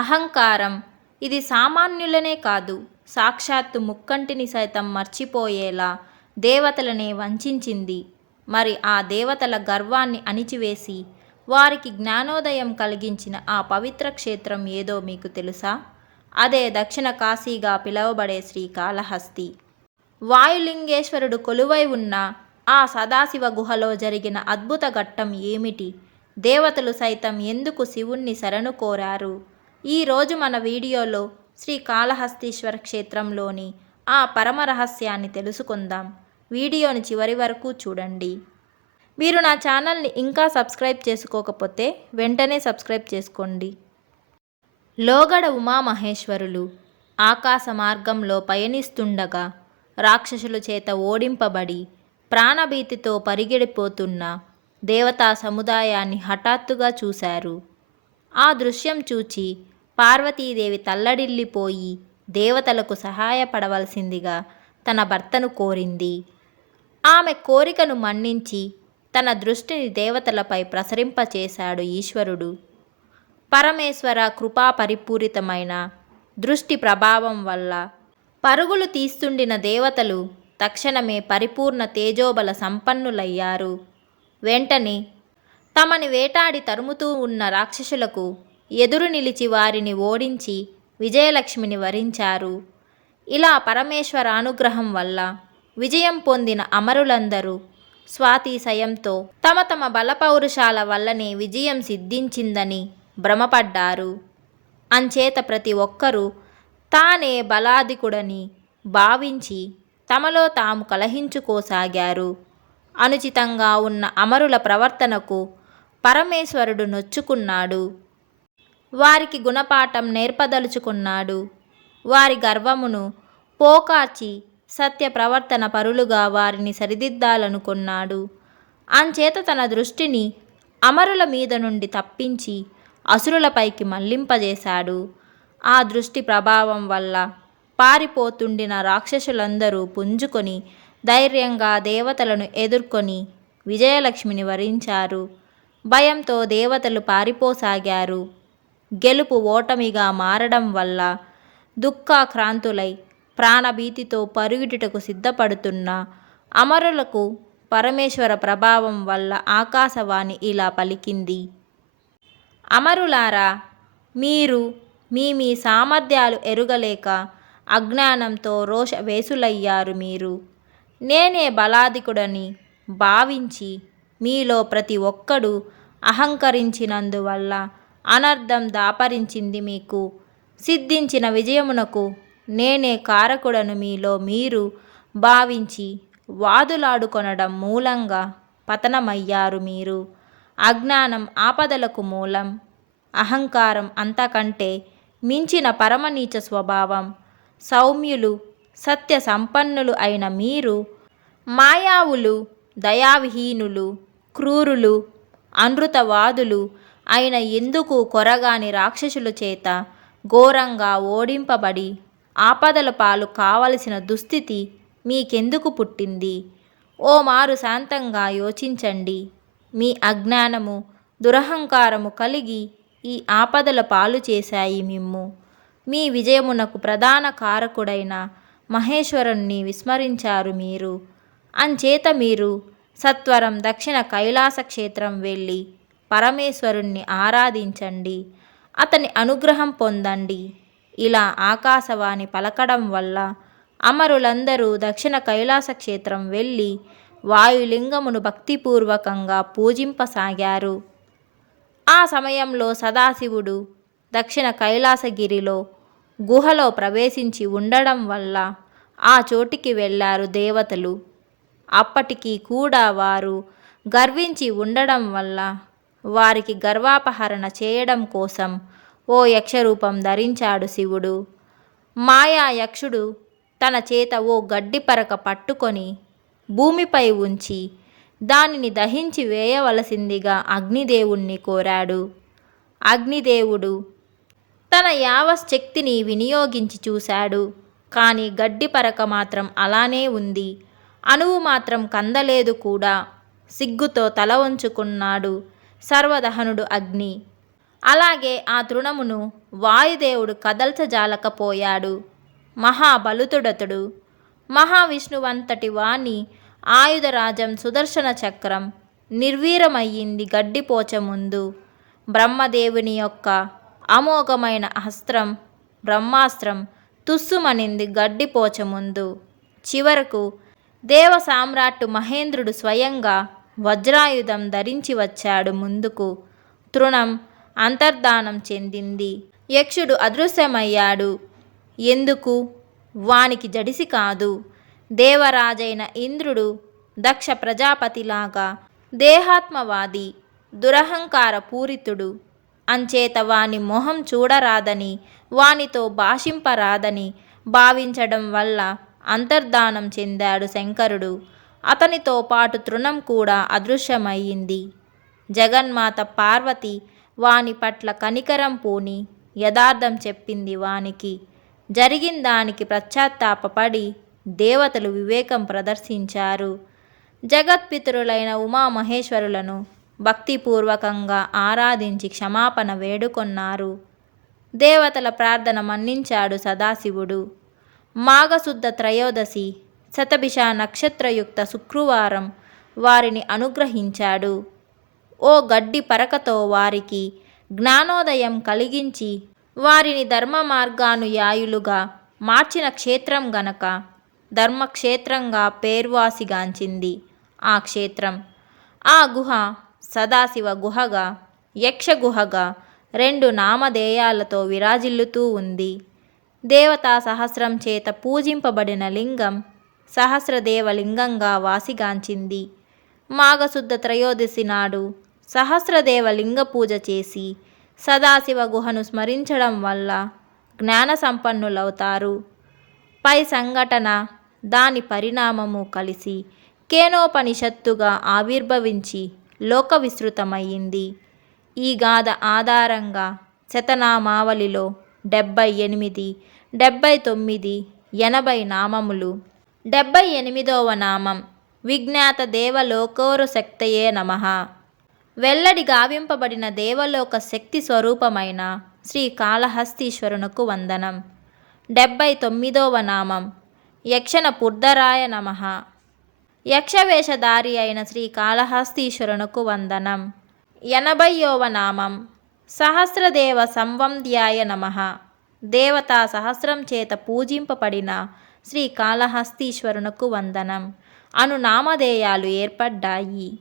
అహంకారం. ఇది సామాన్యులనే కాదు సాక్షాత్తు ముక్కంటిని సైతం మర్చిపోయేలా దేవతలనే వంచింది మరి ఆ దేవతల గర్వాన్ని అణిచివేసి వారికి జ్ఞానోదయం కలిగించిన ఆ పవిత్ర క్షేత్రం ఏదో మీకు తెలుసా? అదే దక్షిణ కాశీగా పిలువబడే శ్రీకాళహస్తి వాయులింగేశ్వరుడు కొలువై ఉన్న ఆ సదాశివ గుహలో జరిగిన అద్భుత ఘట్టం ఏమిటి? దేవతలు సైతం ఎందుకు శివుణ్ణి శరణు కోరారు? ఈరోజు మన వీడియోలో శ్రీ కాళహస్తీశ్వర క్షేత్రంలోని ఆ పరమ రహస్యాన్ని తెలుసుకుందాం. వీడియోని చివరి వరకు చూడండి. మీరు నా ఛానల్ని ఇంకా సబ్స్క్రైబ్ చేసుకోకపోతే వెంటనే సబ్స్క్రైబ్ చేసుకోండి. లోగడ ఉమామహేశ్వరులు ఆకాశ మార్గంలో పయనిస్తుండగా రాక్షసుల చేత ఓడింపబడి ప్రాణభీతితో పరిగెడిపోతున్న దేవతా సముదాయాన్ని హఠాత్తుగా చూశారు. ఆ దృశ్యం చూచి పార్వతీదేవి తల్లడిల్లిపోయి దేవతలకు సహాయపడవలసిందిగా తన భర్తను కోరింది. ఆమె కోరికను మన్నించి తన దృష్టిని దేవతలపై ప్రసరింపచేశాడు ఈశ్వరుడు. పరమేశ్వర కృపా పరిపూరితమైన దృష్టి ప్రభావం వల్ల పరుగులు తీస్తుండిన దేవతలు తక్షణమే పరిపూర్ణ తేజోబల సంపన్నులయ్యారు. వెంటనే తమని వేటాడి తరుముతూ ఉన్న రాక్షసులకు ఎదురు నిలిచి వారిని ఓడించి విజయలక్ష్మిని వరించారు. ఇలా పరమేశ్వర అనుగ్రహం వల్ల విజయం పొందిన అమరులందరూ స్వాతిశయంతో తమ తమ బలపౌరుషాల వల్లనే విజయం సిద్ధించిందని భ్రమపడ్డారు. అంచేత ప్రతి ఒక్కరూ తానే బలాధికుడని భావించి తమలో తాము కలహించుకోసాగారు. అనుచితంగా ఉన్న అమరుల ప్రవర్తనకు పరమేశ్వరుడు నొచ్చుకున్నాడు. వారికి గుణపాఠం నేర్పదలుచుకున్నాడు. వారి గర్వమును పోకార్చి సత్య ప్రవర్తన పరులుగా వారిని సరిదిద్దాలనుకున్నాడు. అంచేత తన దృష్టిని అమరుల మీద నుండి తప్పించి అసురులపైకి మళ్ళింపజేశాడు. ఆ దృష్టి ప్రభావం వల్ల పారిపోతుండిన రాక్షసులందరూ పుంజుకొని ధైర్యంగా దేవతలను ఎదుర్కొని విజయలక్ష్మిని వరించారు. భయంతో దేవతలు పారిపోసాగారు. గెలుపు ఓటమిగా మారడం వల్ల దుఃఖాక్రాంతులై ప్రాణభీతితో పరుగుటకు సిద్ధపడుతున్న అమరులకు పరమేశ్వర ప్రభావం వల్ల ఆకాశవాణి ఇలా పలికింది. అమరులారా మీరు మీ మీ సామర్థ్యాలు ఎరుగలేక అజ్ఞానంతో రోష వేసులయ్యారు మీరు. నేనే బలాధికుడని భావించి మీలో ప్రతి ఒక్కడు అహంకరించినందువల్ల అనర్థం దాపరించింది మీకు. సిద్ధించిన విజయమునకు నేనే కారకుడను మీలో మీరు భావించి వాదులాడుకొనడం మూలంగా పతనమయ్యారు మీరు. అజ్ఞానం ఆపదలకు మూలం అహంకారం అంతకంటే మించిన పరమనీచ స్వభావం. సౌమ్యులు సత్య సంపన్నులు అయిన మీరు మాయావులు దయావిహీనులు క్రూరులు అనృతవాదులు అయిన ఎందుకు కొరగాని రాక్షసుల చేత ఘోరంగా ఓడింపబడి ఆపదల పాలు కావలసిన దుస్థితి మీకెందుకు పుట్టింది? ఓ మారు శాంతంగా యోచించండి. మీ అజ్ఞానము దురహంకారము కలిగి ఈ ఆపదల పాలు చేశాయి మిమ్ము. మీ విజయమునకు ప్రధాన కారకుడైన మహేశ్వరుణ్ణి విస్మరించారు మీరు. అంచేత మీరు సత్వరం దక్షిణ కైలాస క్షేత్రం వెళ్ళి పరమేశ్వరుణ్ణి ఆరాధించండి. అతని అనుగ్రహం పొందండి. ఇలా ఆకాశవాణి పలకడం వల్ల అమరులందరూ దక్షిణ కైలాస క్షేత్రం వెళ్ళి వాయులింగమును భక్తిపూర్వకంగా పూజింపసాగారు. ఆ సమయంలో సదాశివుడు దక్షిణ కైలాసగిరిలో గుహలో ప్రవేశించి ఉండడం వల్ల ఆ చోటికి వెళ్ళారు దేవతలు. అప్పటికి కూడా వారు గర్వించి ఉండడం వల్ల వారికి గర్వాపహరణ చేయడం కోసం ఓ యక్షరూపం ధరించాడు శివుడు. మాయా యక్షుడు తన చేత ఓ గడ్డి పరక పట్టుకొని భూమిపై ఉంచి దానిని దహించి వేయవలసిందిగా అగ్నిదేవుణ్ణి కోరాడు. అగ్నిదేవుడు తన యావశక్తిని వినియోగించి చూశాడు. కానీ గడ్డి పరక మాత్రం అలానే ఉంది. అణువు మాత్రం కందలేదు కూడా. సిగ్గుతో తల వంచుకున్నాడు సర్వదహనుడు అగ్ని. అలాగే ఆ తృణమును వాయుదేవుడు కదల్చజాలకపోయాడు. మహాబలుతుడతుడు. మహావిష్ణువంతటి వాణి ఆయుధరాజం సుదర్శన చక్రం నిర్వీరమయ్యింది గడ్డిపోచ ముందు. బ్రహ్మదేవుని యొక్క అమోఘమైన అస్త్రం బ్రహ్మాస్త్రం తుస్సుమనింది గడ్డిపోచ ముందు. చివరకు దేవ సామ్రాట్టు మహేంద్రుడు స్వయంగా వజ్రాయుధం ధరించి వచ్చాడు ముందుకు. తృణం అంతర్ధానం చెందింది. యక్షుడు అదృశ్యమయ్యాడు. ఎందుకు? వానికి జడిసి కాదు. దేవరాజైన ఇంద్రుడు దక్ష ప్రజాపతిలాగా దేహాత్మవాది దురహంకార పూరితుడు. అంచేత వాని మొహం చూడరాదని వానితో భాషింపరాదని భావించడం వల్ల అంతర్ధానం చెందాడు శంకరుడు. అతనితో పాటు తృణం కూడా అదృశ్యమయ్యింది. జగన్మాత పార్వతి వాని పట్ల కనికరం పూని యథార్థం చెప్పింది వానికి. జరిగిన దానికి పశ్చాత్తాపపడి దేవతలు వివేకం ప్రదర్శించారు. జగత్పితరులైన ఉమామహేశ్వరులను భక్తిపూర్వకంగా ఆరాధించి క్షమాపణ వేడుకొన్నారు. దేవతల ప్రార్థన మన్నించాడు సదాశివుడు. మాఘశుద్ధ త్రయోదశి శతభిష నక్షత్రయుక్త శుక్రవారం వారిని అనుగ్రహించాడు. ఓ గడ్డి పరకతో వారికి జ్ఞానోదయం కలిగించి వారిని ధర్మ మార్గానుయాయులుగా మార్చిన క్షేత్రం గనక ధర్మక్షేత్రంగా పేర్వాసిగాంచింది ఆ క్షేత్రం. ఆ గుహ సదాశివ గుహగా యక్ష గుహగా రెండు నామధేయాలతో విరాజిల్లుతూ ఉంది. దేవతా సహస్రం చేత పూజింపబడిన లింగం సహస్రదేవలింగంగా వాసిగాంచింది. మాఘశుద్ధ త్రయోదశి నాడు సహస్రదేవ లింగ పూజ చేసి సదాశివ గుహను స్మరించడం వల్ల జ్ఞాన సంపన్నులవుతారు. పై సంఘటన దాని పరిణామము కలిసి కేనోపనిషత్తుగా ఆవిర్భవించి లోక విస్తృతమయ్యింది ఈ గాథ ఆధారంగా శతనామావళిలో డెబ్బై ఎనిమిది డెబ్బై తొమ్మిది ఎనభై నామములు. డెబ్బై ఎనిమిదవ నామం. విజ్ఞాత దేవలోకోరు శక్తయే నమః. వెల్లడి గావింపబడిన దేవలోక శక్తి స్వరూపమైన శ్రీ కాళహస్తీశ్వరునకు వందనం. డెబ్బై తొమ్మిదవ నామం. యక్షణ పుర్ధరాయ నమ. యక్షవేషధారి అయిన శ్రీ కాళహస్తీశ్వరునకు వందనం. ఎనభైయోవ నామం. సహస్రదేవ సంవంధ్యాయ నమ. దేవతా సహస్రం చేత పూజింపబడిన శ్రీ కాళహస్తీశ్వరునకు వందనం. అను నామధేయాలు ఏర్పడ్డాయి.